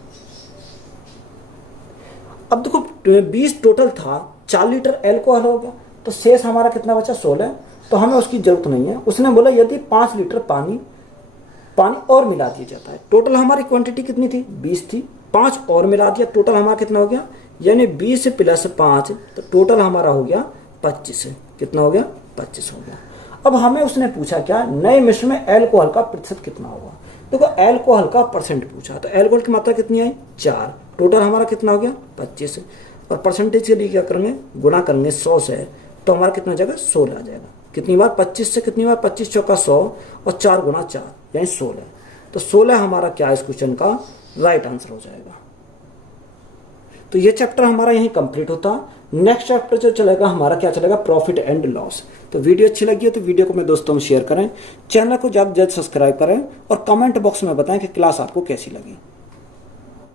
अब देखो 20 टोटल था, 4 लीटर एल्कोहल हो गया, तो शेष हमारा कितना बचा, 16। तो हमें उसकी जरूरत नहीं है। उसने बोला यदि 5 लीटर पानी और मिला दिया जाता है। टोटल हमारी क्वांटिटी कितनी थी, 20 थी, 5 और मिला दिया, टोटल हमारा कितना हो गया, यानी 20 प्लस 5, तो टोटल हमारा हो गया 25। कितना हो गया, 25 हो गया। अब हमें उसने पूछा क्या, नए मिश्रण में एल्कोहल का प्रतिशत कितना होगा। देखो एल्कोहल का परसेंट पूछा, तो एल्कोहल की मात्रा कितनी आई, 4। टोटल हमारा कितना हो गया, 25। और परसेंटेज के लिए क्या करेंगे, गुणा करेंगे 100 से, तो हमारा कितना हो जाएगा, 16 आ जाएगा। कितनी बार, 25 से कितनी बार, 25 चौका 100 और 4 गुणा 4 यानी 16। तो 16 हमारा क्या इस क्वेश्चन का राइट आंसर हो जाएगा। तो ये चैप्टर हमारा यहीं कंप्लीट होता। नेक्स्ट चैप्टर जो चलेगा हमारा क्या चलेगा, प्रॉफिट एंड लॉस। तो वीडियो अच्छी लगी हो तो वीडियो को मेरे दोस्तों में शेयर करें, चैनल को ज़्यादा से ज़्यादा सब्सक्राइब करें और कमेंट बॉक्स में बताएं कि क्लास आपको कैसी लगी।